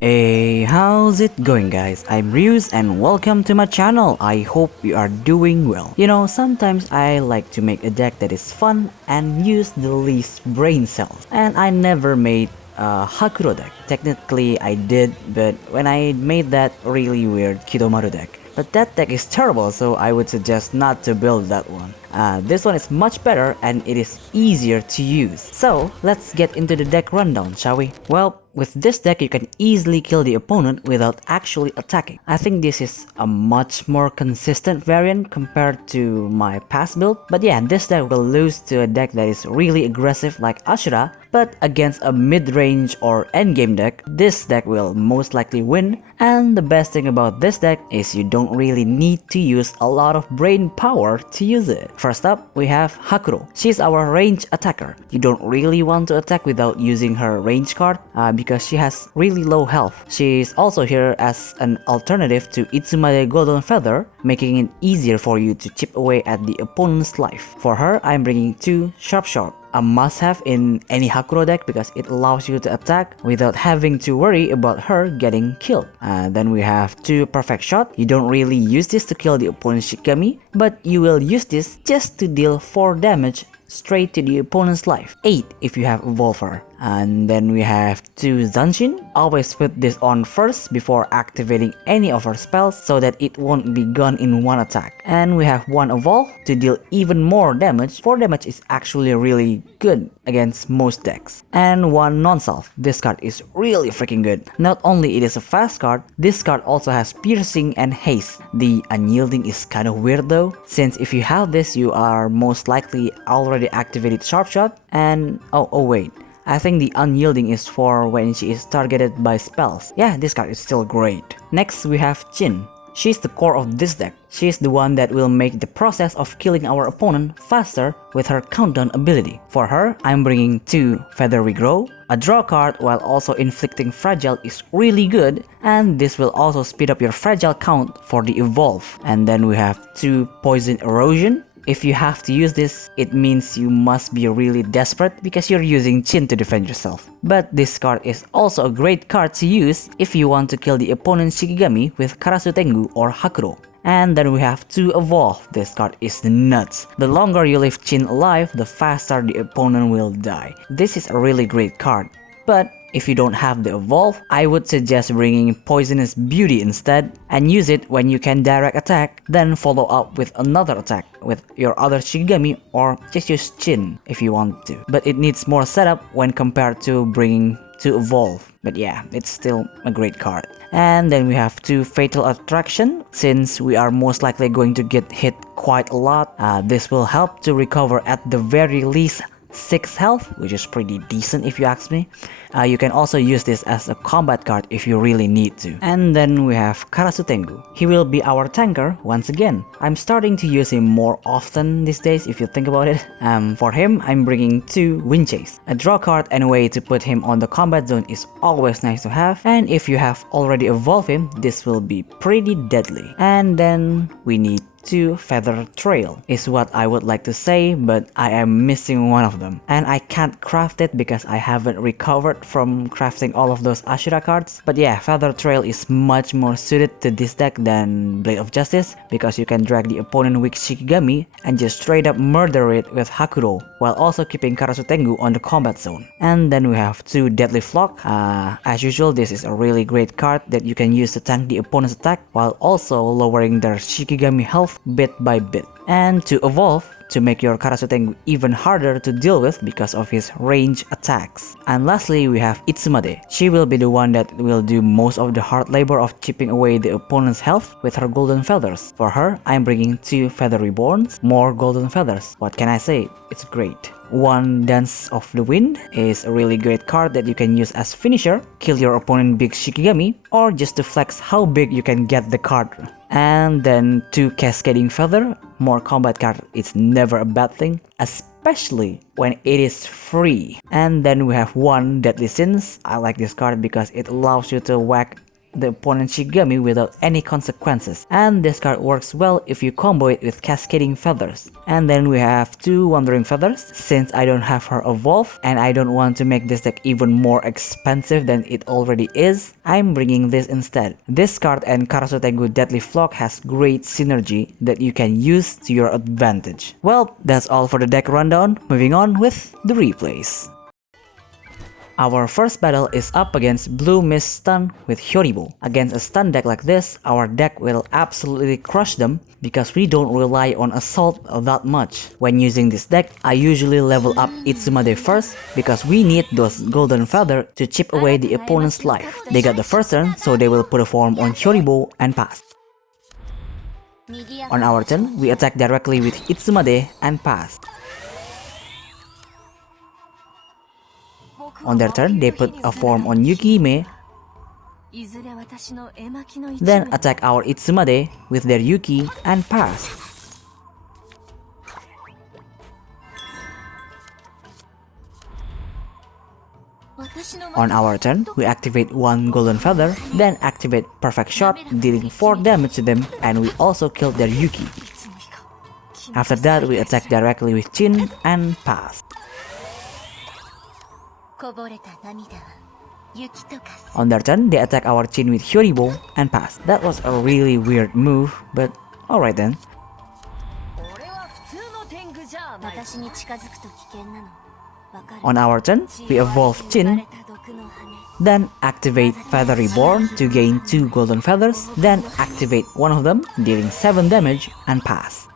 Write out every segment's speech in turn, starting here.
Hey, how's it going guys? I'm Ryus and welcome to my channel. I hope you are doing well. You know, sometimes I like to make a deck that is fun and use the least brain cells. And I never made a Hakuro deck. Technically I did, but when I made that really weird Kidomaru deck. But that deck is terrible, so I would suggest not to build that one. This one is much better and it is easier to use. So let's get into the deck rundown, shall we? Well, with this deck you can easily kill the opponent without actually attacking. I think this is a much more consistent variant compared to my past build. But yeah, this deck will lose to a deck that is really aggressive like Ashura, but against a mid-range or endgame deck, this deck will most likely win. And the best thing about this deck is you don't really need to use a lot of brain power to use it. First up, we have Hakuro. She's our range attacker. You don't really want to attack without using her range card because she has really low health. She's also here as an alternative to Itsumade Golden Feather, making it easier for you to chip away at the opponent's life. For her, I'm bringing 2 Sharp Shot, a must-have in any Hakuro deck because it allows you to attack without having to worry about her getting killed. Then we have 2 Perfect Shot. You don't really use this to kill the opponent's Shikigami, but you will use this just to deal 4 damage straight to the opponent's life, 8 if you have Evolver. And then we have 2 Zanshin. Always put this on first before activating any of her spells so that it won't be gone in one attack. And we have 1 Evolve to deal even more damage. 4 damage is actually really good against most decks. And 1 Non-Self. This card is really freaking good. Not only it is a fast card, this card also has Piercing and Haste. The Unyielding is kind of weird though, since if you have this you are most likely already activated Sharp Shot and oh wait, I think the Unyielding is for when she is targeted by spells. Yeah, this card is still great. Next we have Chin. She's the core of this deck. She's the one that will make the process of killing our opponent faster with her countdown ability. For her, I'm bringing 2 Feather Regrow. A draw card while also inflicting fragile is really good, and this will also speed up your fragile count for the evolve. And then we have 2 Poison Erosion. If you have to use this, it means you must be really desperate because you're using Chin to defend yourself. But this card is also a great card to use if you want to kill the opponent's Shikigami with Karasu Tengu or Hakuro. And then we have 2 Evolve. This card is nuts. The longer you leave Chin alive, the faster the opponent will die. This is a really great card. But if you don't have the Evolve, I would suggest bringing Poisonous Beauty instead and use it when you can direct attack, then follow up with another attack with your other Shikigami or just use Chin if you want to. But it needs more setup when compared to bringing 2 Evolve. But yeah, it's still a great card. And then we have 2 Fatal Attraction. Since we are most likely going to get hit quite a lot, this will help to recover at the very least 6 health, which is pretty decent if you ask me. You can also use this as a combat card if you really need to. And then we have Karasu Tengu. He will be our tanker once again. I'm starting to use him more often these days if you think about it. For him, I'm bringing 2 Wind Chase. A draw card and a way to put him on the combat zone is always nice to have. And if you have already evolved him, this will be pretty deadly. And then we need 2 Feather Trail is what I would like to say, but I am missing one of them. And I can't craft it because I haven't recovered from crafting all of those Ashura cards. But yeah, Feather Trail is much more suited to this deck than Blade of Justice because you can drag the opponent weak Shikigami and just straight up murder it with Hakuro while also keeping Karasu Tengu on the combat zone. And then we have 2 Deadly Flock. As usual, this is a really great card that you can use to tank the opponent's attack while also lowering their Shikigami health bit by bit. And to evolve, to make your Karasu Tengu even harder to deal with because of his range attacks. And lastly, we have Itsumade. She will be the one that will do most of the hard labor of chipping away the opponent's health with her golden feathers. For her, I'm bringing 2 Feather Reborns, more golden feathers. What can I say? It's great. 1 Dance of the Wind is a really great card that you can use as finisher, kill your opponent big Shikigami, or just to flex how big you can get the card. And then 2 Cascading Feather, more combat card, it's never a bad thing, especially when it is free. And then we have 1 Deadly Sins. I like this card because it allows you to whack the opponent's Shigami without any consequences. And this card works well if you combo it with Cascading Feathers. And then we have 2 Wandering Feathers. Since I don't have her evolve and I don't want to make this deck even more expensive than it already is, I'm bringing this instead. This card and Karasu Tengu Deadly Flock has great synergy that you can use to your advantage. Well, that's all for the deck rundown. Moving on with the replays. Our first battle is up against Blue Mist Stun with Hyoribo. Against a stun deck like this, our deck will absolutely crush them because we don't rely on assault that much. When using this deck, I usually level up Itsumade first because we need those golden feather to chip away the opponent's life. They got the first turn, so they will put a form on Hyoribo and pass. On our turn, we attack directly with Itsumade and pass. On their turn, they put a form on Yukihime, then attack our Itsumade with their Yuki and pass. On our turn, we activate 1 Golden Feather, then activate Perfect Shot, dealing 4 damage to them, and we also killed their Yuki. After that, we attack directly with Chin and pass. On their turn, they attack our Chin with Hyoribo and pass. That was a really weird move, but alright then. On our turn, we evolve Chin, then activate Feather Reborn to gain 2 golden feathers, then activate one of them, dealing 7 damage and pass.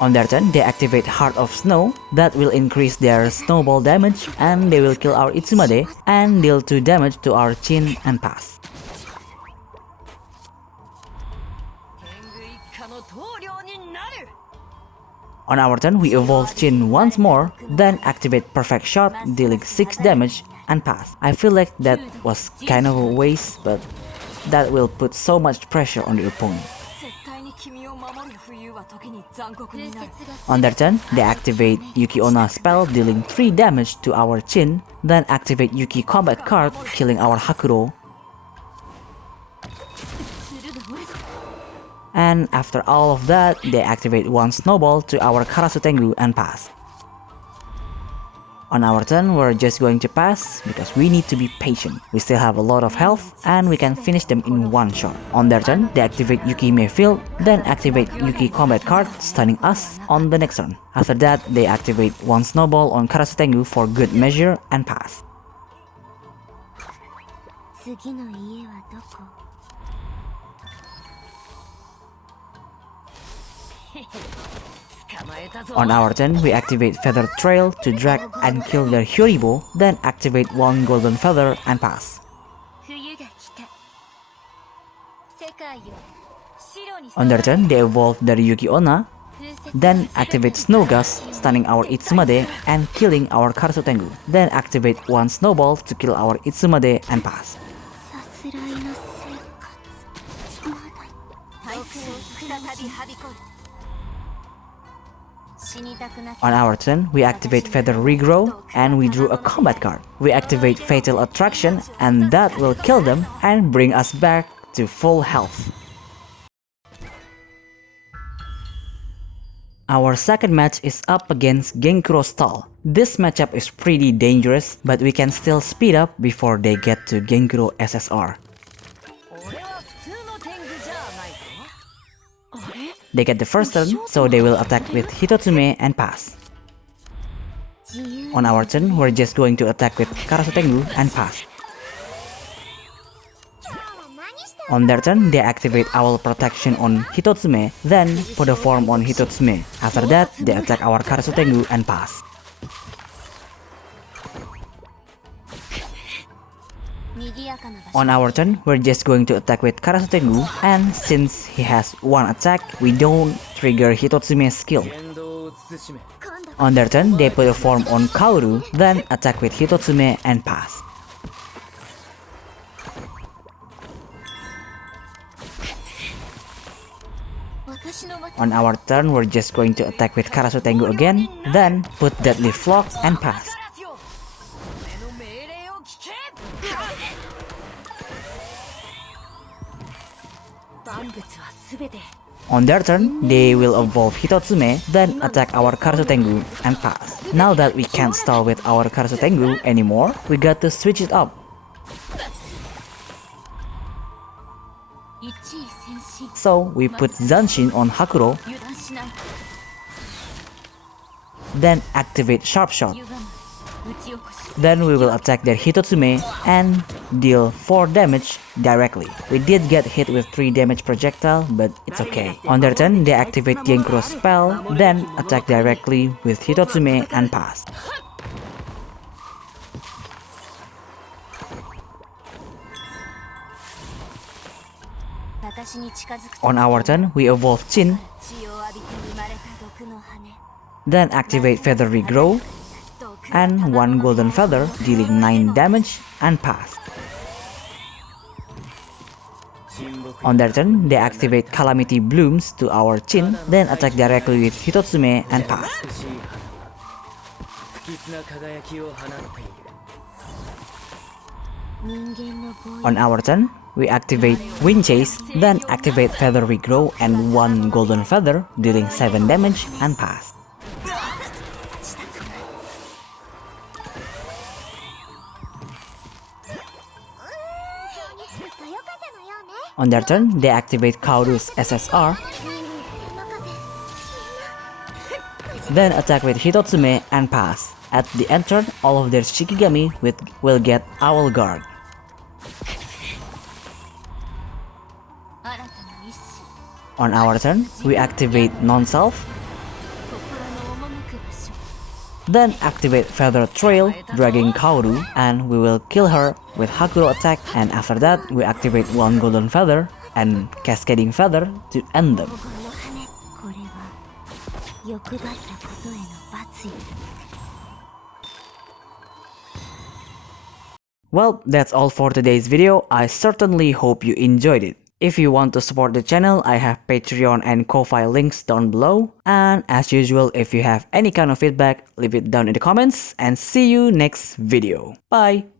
On their turn, they activate Heart of Snow, that will increase their snowball damage, and they will kill our Itsumade and deal 2 damage to our Chin and pass. On our turn, we evolve Chin once more, then activate Perfect Shot, dealing 6 damage and pass. I feel like that was kind of a waste, but that will put so much pressure on the opponent. On their turn, they activate Yuki Onna spell, dealing 3 damage to our Chin, then activate Yuki combat card, killing our Hakuro. And after all of that, they activate 1 snowball to our Karasu Tengu and pass. On our turn, we're just going to pass because we need to be patient. We still have a lot of health and we can finish them in one shot. On their turn, they activate Yukihime Field, then activate Yuki combat card, stunning us on the next turn. After that, they activate 1 snowball on Karasu Tengu for good measure and pass. On our turn, we activate Feather Trail to drag and kill their Hyoribo, then activate 1 golden feather and pass. On their turn, they evolve their Yuki Onna, then activate Snow Gust, stunning our Itsumade and killing our Karasu Tengu. Then activate 1 snowball to kill our Itsumade and pass. On our turn, we activate Feather Regrow and we drew a combat card. We activate Fatal Attraction and that will kill them and bring us back to full health. Our second match is up against Genkuro Stall. This matchup is pretty dangerous, but we can still speed up before they get to Genkuro SSR. They get the first turn, so they will attack with Hitotsume and pass. On our turn, we're just going to attack with Karasu Tengu and pass. On their turn, they activate Owl Protection on Hitotsume, then put a form on Hitotsume. After that, they attack our Karasu Tengu and pass. On our turn, we're just going to attack with Karasu Tengu, and since he has 1 attack, we don't trigger Hitotsume's skill. On their turn, they put a form on Kaoru, then attack with Hitotsume and pass. On our turn, we're just going to attack with Karasu Tengu again, then put Deadly Flock and pass. On their turn, they will evolve Hitotsume, then attack our Karasu Tengu and pass. Now that we can't stall with our Karasu Tengu anymore, we got to switch it up. So we put Zanshin on Hakuro, then activate Sharp Shot. Then we will attack their Hitotsume and deal 4 damage directly. We did get hit with 3 damage projectile, but it's okay. On their turn, they activate Genkuro spell, then attack directly with Hitotsume and pass. On our turn, we evolve Chin, then activate Feather Regrow, and 1 golden feather, dealing 9 damage and pass. On their turn, they activate Calamity Blooms to our Chin, then attack directly with Hitotsume and pass. On our turn, we activate Wind Chase, then activate Feather Regrow and 1 golden feather, dealing 7 damage and pass. On their turn, they activate Kauru's SSR, then attack with Hitotsume and pass. At the end turn, all of their Shikigami will get Owl Guard. On our turn, we activate Non-Self, then activate Feather Trail, dragging Kaoru, and we will kill her with Hakuro attack, and after that, we activate 1 golden feather and Cascading Feather to end them. Well, that's all for today's video. I certainly hope you enjoyed it. If you want to support the channel, I have Patreon and Ko-Fi links down below. And as usual, if you have any kind of feedback, leave it down in the comments, and see you next video. Bye!